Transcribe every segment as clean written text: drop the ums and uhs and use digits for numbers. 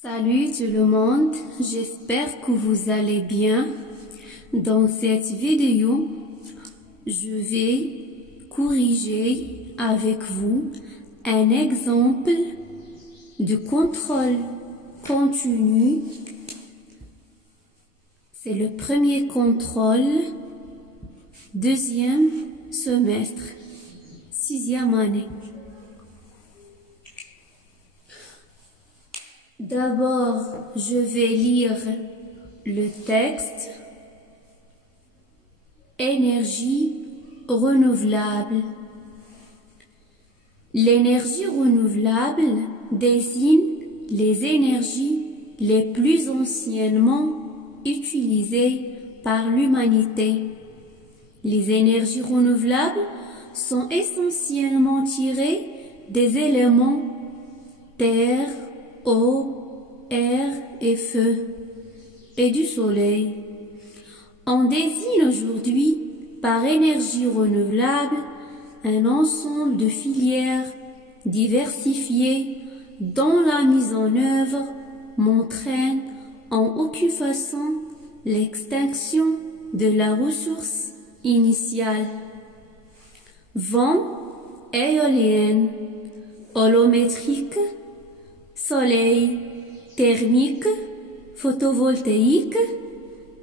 Salut tout le monde, j'espère que vous allez bien. Dans cette vidéo, je vais corriger avec vous un exemple de contrôle continu. C'est le premier contrôle, deuxième semestre, 6e année. D'abord, je vais lire le texte. Énergie renouvelable. L'énergie renouvelable désigne les énergies les plus anciennement utilisées par l'humanité. Les énergies renouvelables sont essentiellement tirées des éléments terre, eau, air et feu, et du soleil. On désigne aujourd'hui par énergie renouvelable un ensemble de filières diversifiées dont la mise en œuvre n'entraîne en aucune façon l'extinction de la ressource initiale. Vent, éolienne, holométrique, soleil, thermique, photovoltaïque,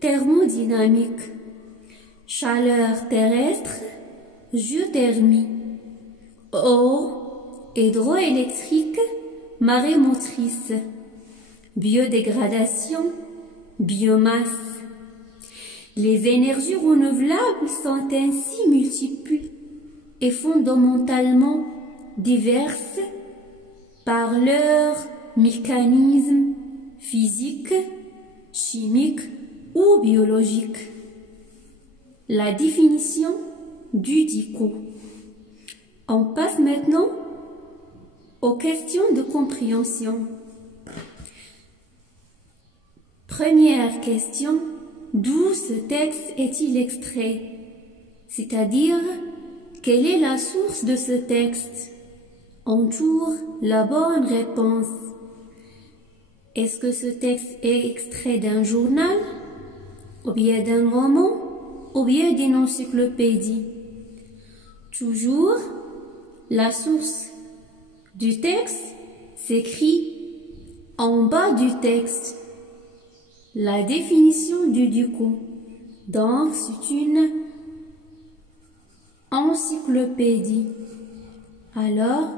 thermodynamique, chaleur terrestre, géothermie, eau, hydroélectrique, marée motrice, biodégradation, biomasse. Les énergies renouvelables sont ainsi multiples et fondamentalement diverses par leur mécanisme physique, chimique ou biologique. La définition du DICO. On passe maintenant aux questions de compréhension. Première question, d'où ce texte est-il extrait? C'est-à-dire, quelle est la source de ce texte? Entoure la bonne réponse. Est-ce que ce texte est extrait d'un journal, ou bien d'un roman, ou bien d'une encyclopédie? Toujours, la source du texte s'écrit en bas du texte. La définition du DICO. Donc, c'est une encyclopédie. Alors,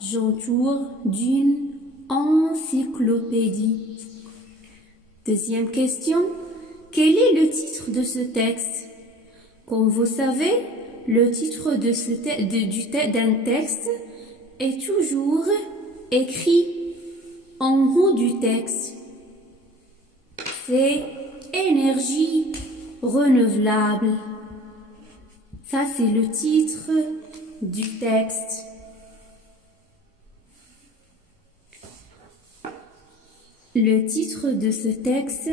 j'entoure d'une encyclopédie. Deuxième question, quel est le titre de ce texte? Comme vous savez, le titre d'un texte est toujours écrit en haut du texte. C'est énergie renouvelable. Ça, c'est le titre du texte. Le titre de ce texte,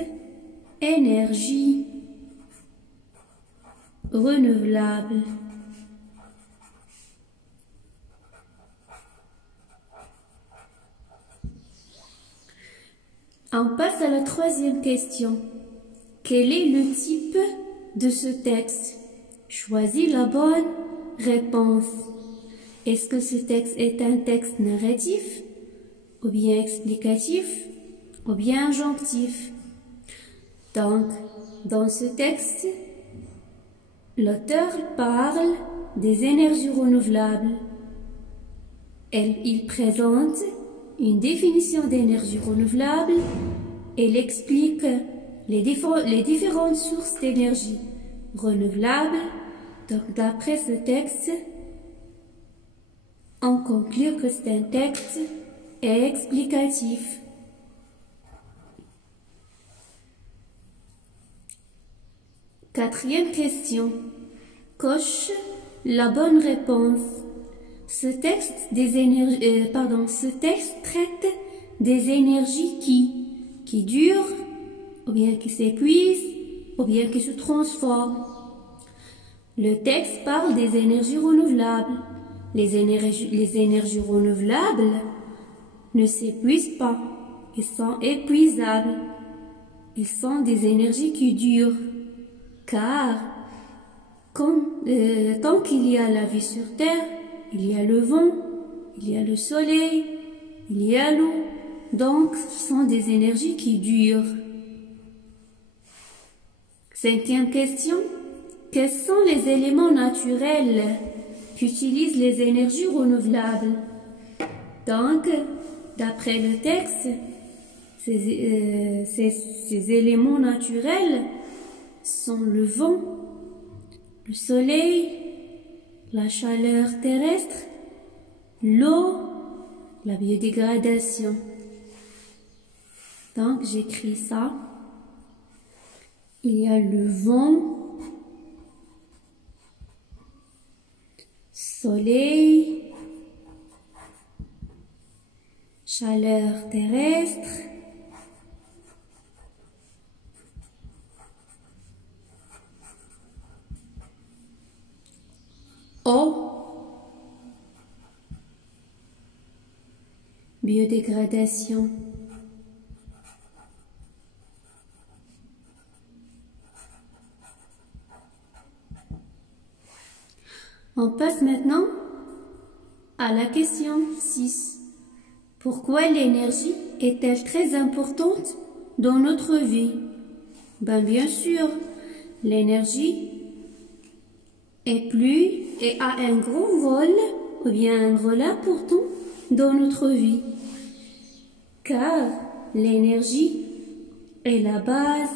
énergie renouvelable. On passe à la troisième question. Quel est le type de ce texte? Choisis la bonne réponse. Est-ce que ce texte est un texte narratif, ou bien explicatif, ou bien injonctif? Donc, dans ce texte, l'auteur parle des énergies renouvelables. Il présente une définition d'énergie renouvelable. Il explique les différentes sources d'énergie renouvelable. Donc, d'après ce texte, on conclut que c'est un texte explicatif. Quatrième question. Coche la bonne réponse. Ce texte traite des énergies qui durent, ou bien qui s'épuisent, ou bien qui se transforment. Le texte parle des énergies renouvelables. Les énergies renouvelables ne s'épuisent pas. ils sont épuisables. Ils sont des énergies qui durent. Car tant qu'il y a la vie sur Terre, il y a le vent, il y a le soleil, il y a l'eau. Donc, ce sont des énergies qui durent. 5e question. Quels sont les éléments naturels qui utilisent les énergies renouvelables? Donc, d'après le texte, ces éléments naturels sont le vent, le soleil, la chaleur terrestre, l'eau, la biodégradation. Donc, j'écris ça. Il y a le vent, soleil, chaleur terrestre, eau, biodégradation. On passe maintenant à la question 6. Pourquoi l'énergie est-elle très importante dans notre vie? Bien sûr, l'énergie a un grand rôle ou bien un rôle important dans notre vie. Car l'énergie est la base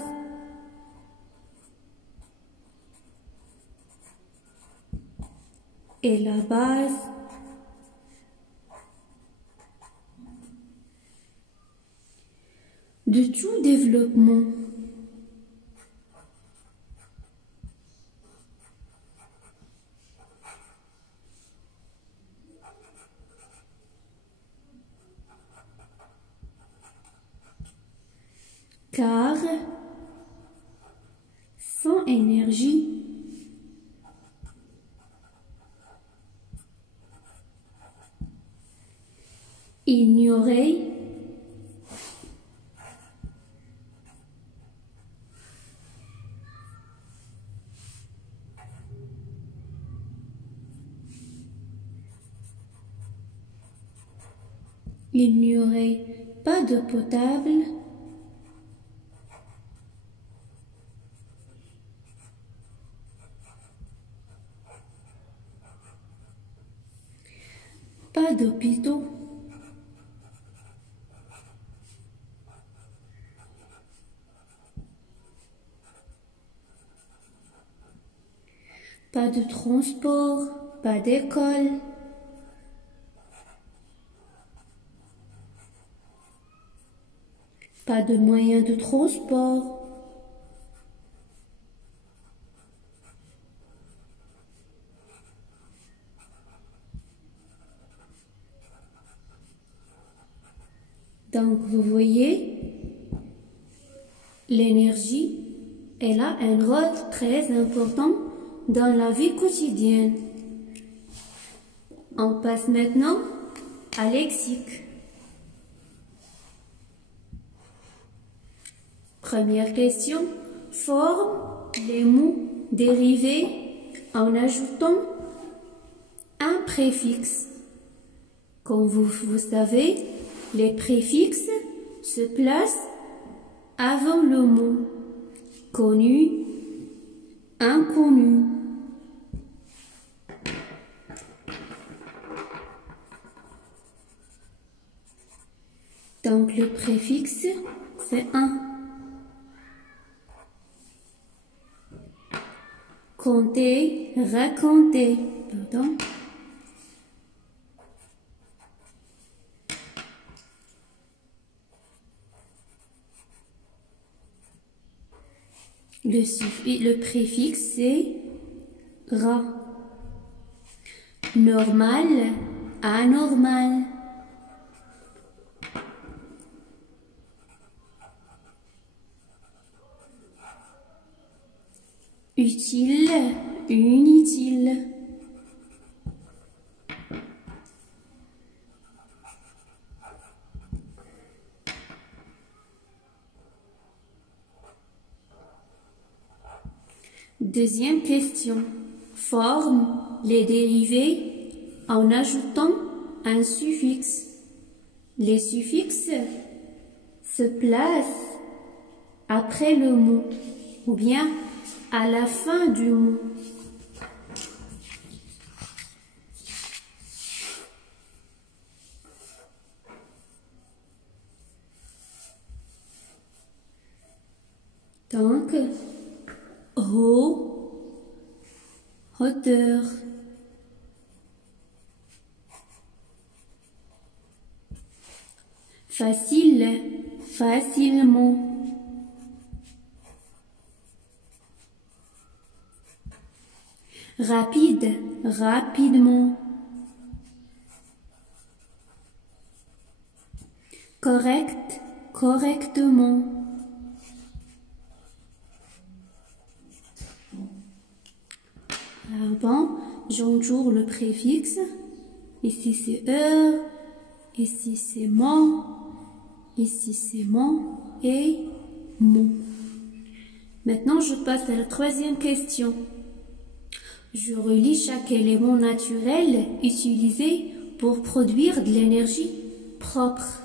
de tout développement. Car sans énergie, il n'y aurait pas d'eau potable, pas d'hôpitaux, pas de transport, pas d'école, pas de moyens de transport, donc vous voyez, l'énergie, elle a un rôle très important dans la vie quotidienne. On passe maintenant à lexique. Première question, forme les mots dérivés en ajoutant un préfixe. Comme vous savez, les préfixes se placent avant le mot connu, inconnu. Donc le préfixe, c'est un. Compter, raconter, pardon. Le préfixe, c'est ra. Normal, anormal. Utile, inutile. Deuxième question. Forme les dérivés en ajoutant un suffixe. Les suffixes se placent après le mot ou bien à la fin du mot. Donc, haut, hauteur. Facile, facilement. Rapide, rapidement. Correct, correctement. Bon, j'entoure le préfixe. Ici c'est heure, ici c'est mon, ici c'est mon et mon. Maintenant, je passe à la troisième question. Je relie chaque élément naturel utilisé pour produire de l'énergie propre.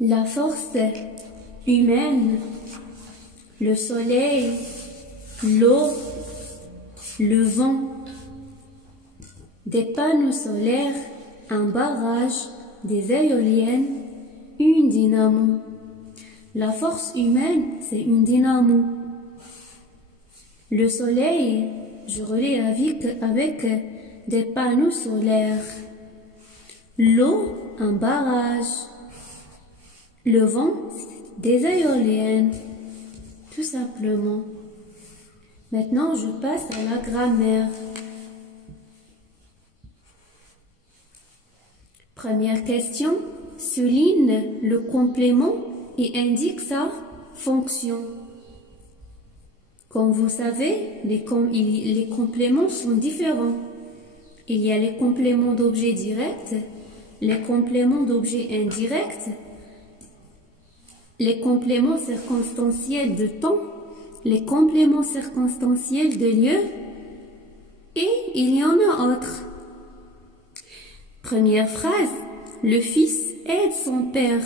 La force humaine, le soleil, l'eau, le vent, des panneaux solaires, un barrage, des éoliennes, une dynamo. La force humaine, c'est une dynamo. Le soleil, je relie avec des panneaux solaires. L'eau, un barrage. Le vent, des éoliennes. Tout simplement. Maintenant, je passe à la grammaire. Première question, souligne le complément et indique sa fonction. Comme vous savez, les compléments sont différents. Il y a les compléments d'objets directs, les compléments d'objets indirects, les compléments circonstanciels de temps, les compléments circonstanciels de lieu, et il y en a autres. Première phrase, le fils aide son père.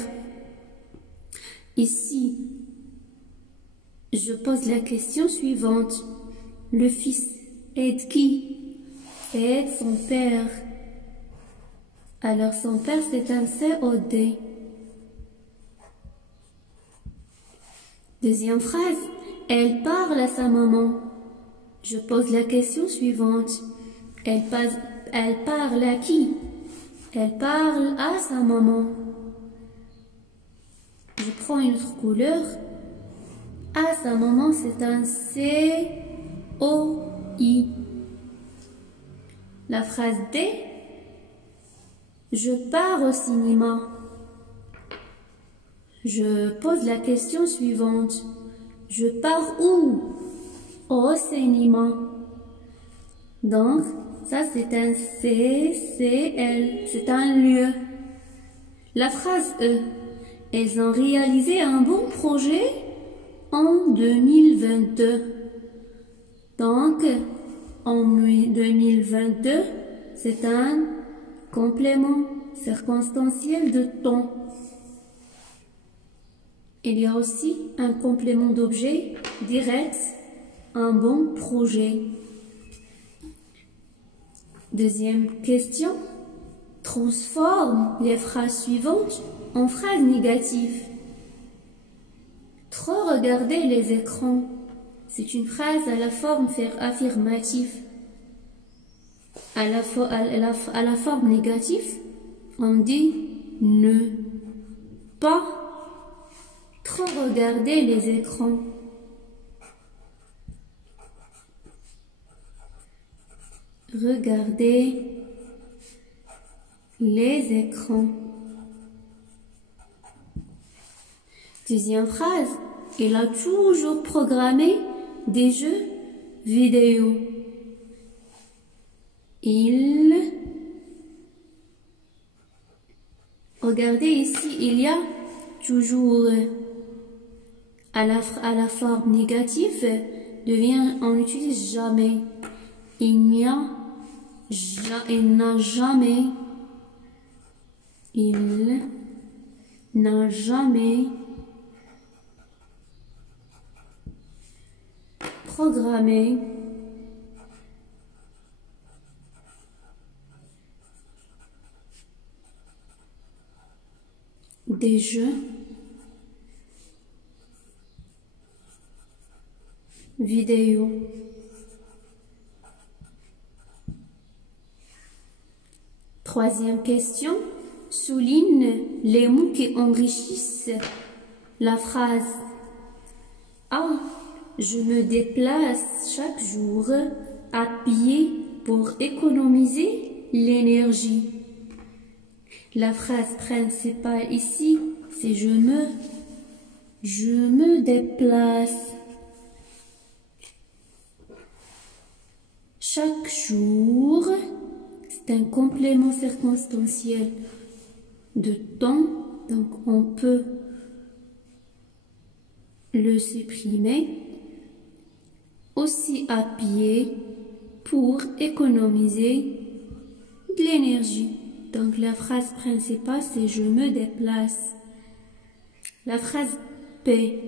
Ici, je pose la question suivante. Le fils aide qui? Aide son père. Alors son père, c'est un COD. Deuxième phrase, elle parle à sa maman. Je pose la question suivante. Elle parle à qui? Elle parle à sa maman. Je prends une autre couleur. À sa maman, c'est un COI. La phrase D. Je pars au cinéma. Je pose la question suivante. Je pars où? Au cinéma. Donc, ça c'est un CCL. C'est un lieu. La phrase E. Elles ont réalisé un bon projet en 2022. Donc, en 2022, c'est un complément circonstanciel de temps. Il y a aussi un complément d'objet direct, un bon projet. Deuxième question. Transforme les phrases suivantes en phrases négatives. Trop regarder les écrans. C'est une phrase à la forme affirmative. À la forme négative, on dit ne pas trop regarder les écrans. Regarder les écrans. Deuxième phrase, il a toujours programmé des jeux vidéo. Regardez ici, il y a toujours à la forme négative devient, on n'utilise jamais. Il n'a jamais, il n'a jamais programmé des jeux vidéo. Troisième question, souligne les mots qui enrichissent la phrase. A. Je me déplace chaque jour à pied pour économiser l'énergie. La phrase principale ici, c'est je me déplace chaque jour. C'est un complément circonstanciel de temps, donc on peut le supprimer. Aussi à pied pour économiser de l'énergie. Donc la phrase principale c'est je me déplace. La phrase P.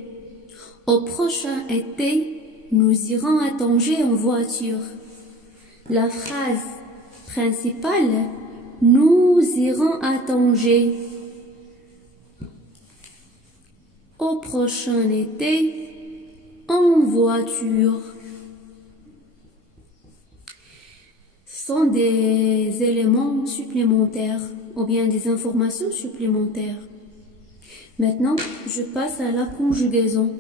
Au prochain été, nous irons à Tanger en voiture. La phrase principale, nous irons à Tanger. Au prochain été, en voiture. Ce sont des éléments supplémentaires ou bien des informations supplémentaires. Maintenant, je passe à la conjugaison.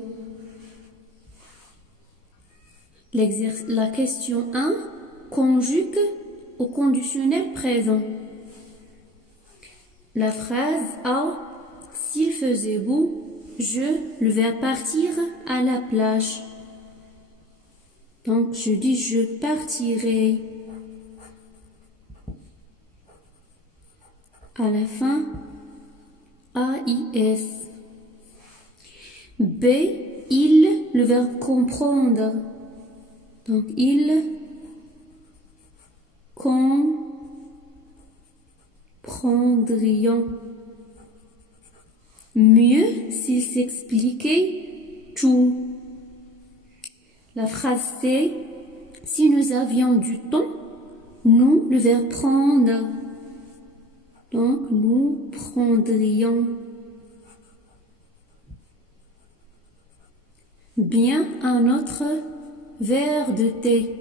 La question 1 conjugue au conditionnel présent. La phrase A, s'il faisait beau, je le verbe partir à la plage. Donc, je dis je partirai. À la fin, AIS. B, il, le verbe comprendre. Donc, il comprendrions. Mieux s'il s'expliquait tout. La phrase C, si nous avions du temps, nous, le verbe prendre. Donc, nous prendrions. Bien un autre verre de thé.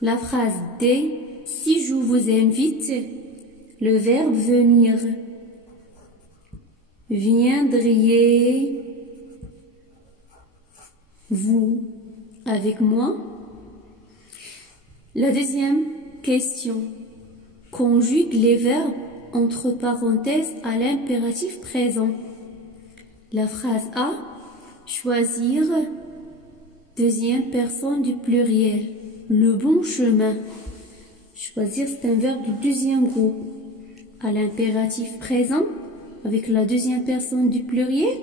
La phrase D, si je vous invite, le verbe venir. Viendriez-vous avec moi? La deuxième question. Conjugue les verbes entre parenthèses à l'impératif présent. La phrase A, choisir, deuxième personne du pluriel, le bon chemin. Choisir, c'est un verbe du deuxième groupe. À l'impératif présent, avec la deuxième personne du pluriel,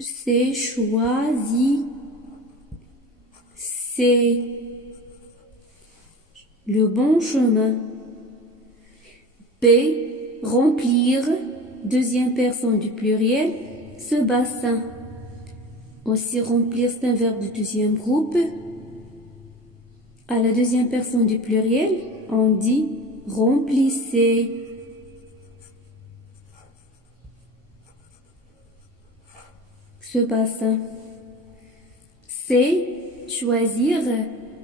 c'est choisi, c'est le bon chemin. B, remplir, deuxième personne du pluriel, ce bassin. Aussi remplir, c'est un verbe du deuxième groupe. À la deuxième personne du pluriel, on dit remplissez. Ce bassin. C, choisir,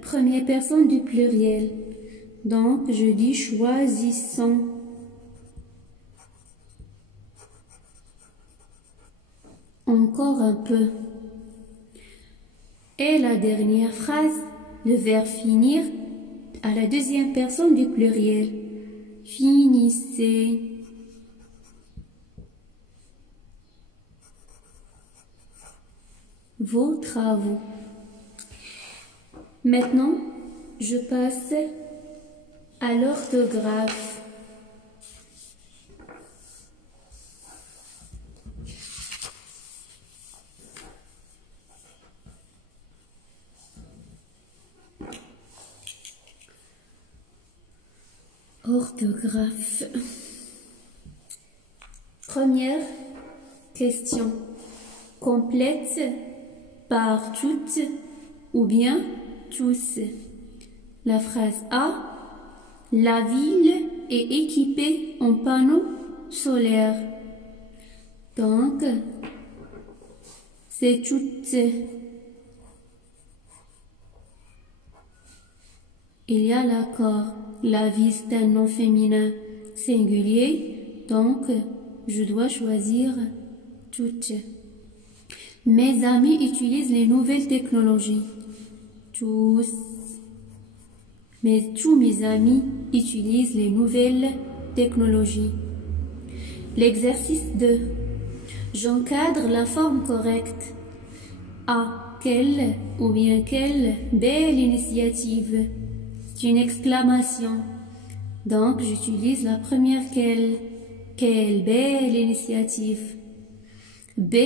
première personne du pluriel. Donc, je dis choisissons. Encore un peu. Et la dernière phrase, le verbe finir à la deuxième personne du pluriel. Finissez. Vos travaux. Maintenant, je passe à l'orthographe. Orthographe. Première question. Complète par toutes ou bien tous. La phrase A. La ville est équipée en panneaux solaires. Donc, c'est toutes. Il y a l'accord. La vie, c'est un nom féminin singulier. Donc, je dois choisir toutes. Mes amis utilisent les nouvelles technologies. Tous mes amis utilisent les nouvelles technologies. L'exercice 2. J'encadre la forme correcte. A. Quelle ou bien quelle belle initiative. C'est une exclamation. Donc, j'utilise la première quelle. Quelle belle initiative. B.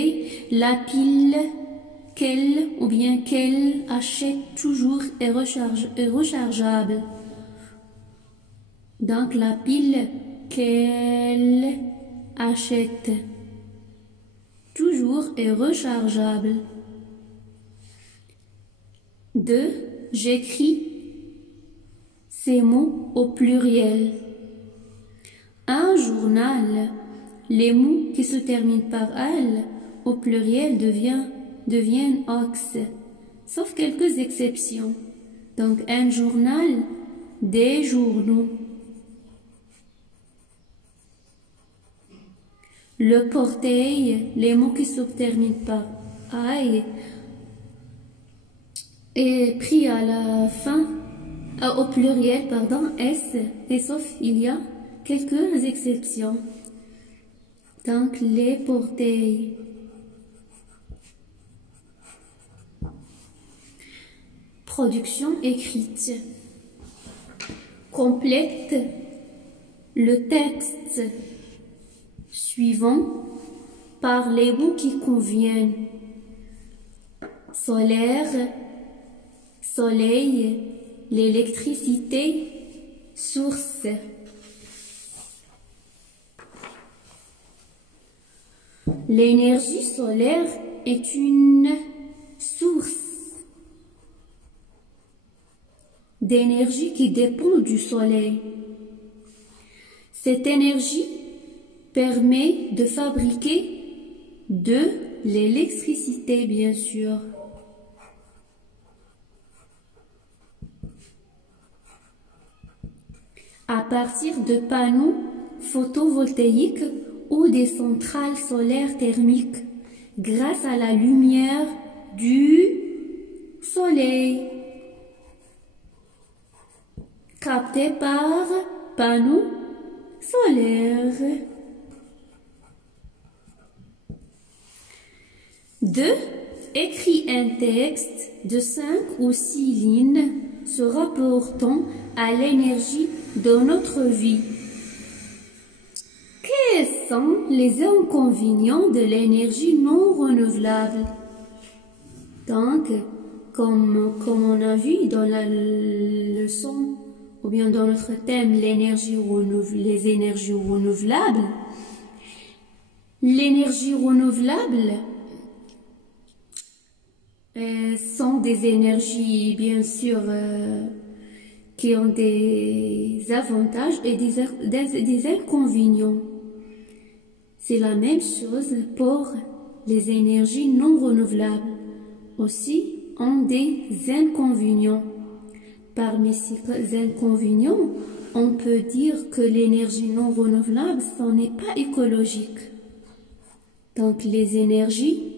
La pile qu'elle ou bien qu'elle achète toujours est rechargeable. Donc, la pile qu'elle achète toujours est rechargeable. 2. J'écris ces mots au pluriel. Un journal, les mots qui se terminent par al au pluriel deviennent ox, sauf quelques exceptions. Donc un journal, des journaux. Le portail, les mots qui se terminent par aïe est pris à la fin, au pluriel, pardon, s, et sauf il y a quelques exceptions. Donc les portails. Production écrite. Complète le texte suivant par les mots qui conviennent. Solaire, soleil, l'électricité, source. L'énergie solaire est une source d'énergie qui dépend du soleil. Cette énergie permet de fabriquer de l'électricité, bien sûr. À partir de panneaux photovoltaïques ou des centrales solaires thermiques, grâce à la lumière du soleil, captée par panneaux solaires. 2. Écris un texte de 5 ou 6 lignes se rapportant à l'énergie de notre vie. Quels sont les inconvénients de l'énergie non renouvelable? Donc, comme on a vu dans la leçon, ou bien dans notre thème, les énergies renouvelables, l'énergie renouvelable sont des énergies, bien sûr, qui ont des avantages et des inconvénients. C'est la même chose pour les énergies non renouvelables. Aussi, ont des inconvénients. Parmi ces inconvénients, on peut dire que l'énergie non renouvelable, ce n'est pas écologique. Donc, les énergies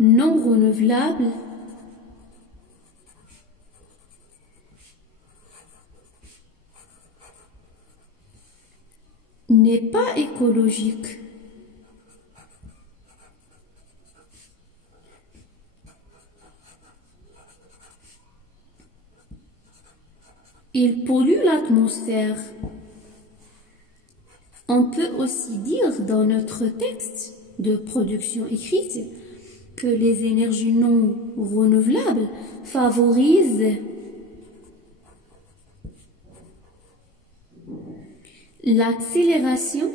non renouvelables n'est pas écologique. Il pollue l'atmosphère. On peut aussi dire dans notre texte de production écrite que les énergies non renouvelables favorisent L'accélération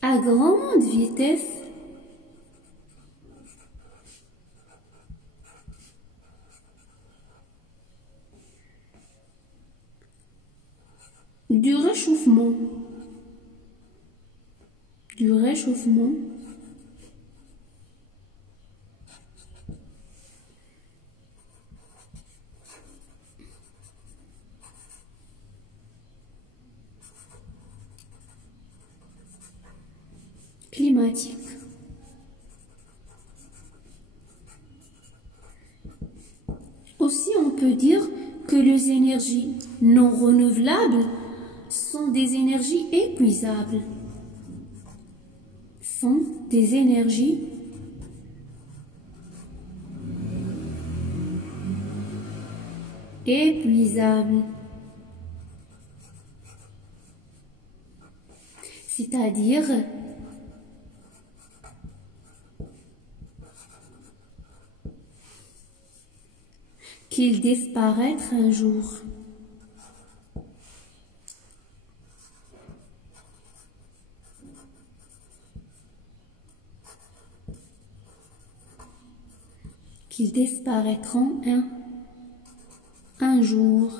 à grande vitesse du réchauffement climatique. Aussi, on peut dire que les énergies non renouvelables sont des énergies épuisables. C'est-à-dire qu'ils disparaîtront un jour. Qu'ils disparaîtront un jour.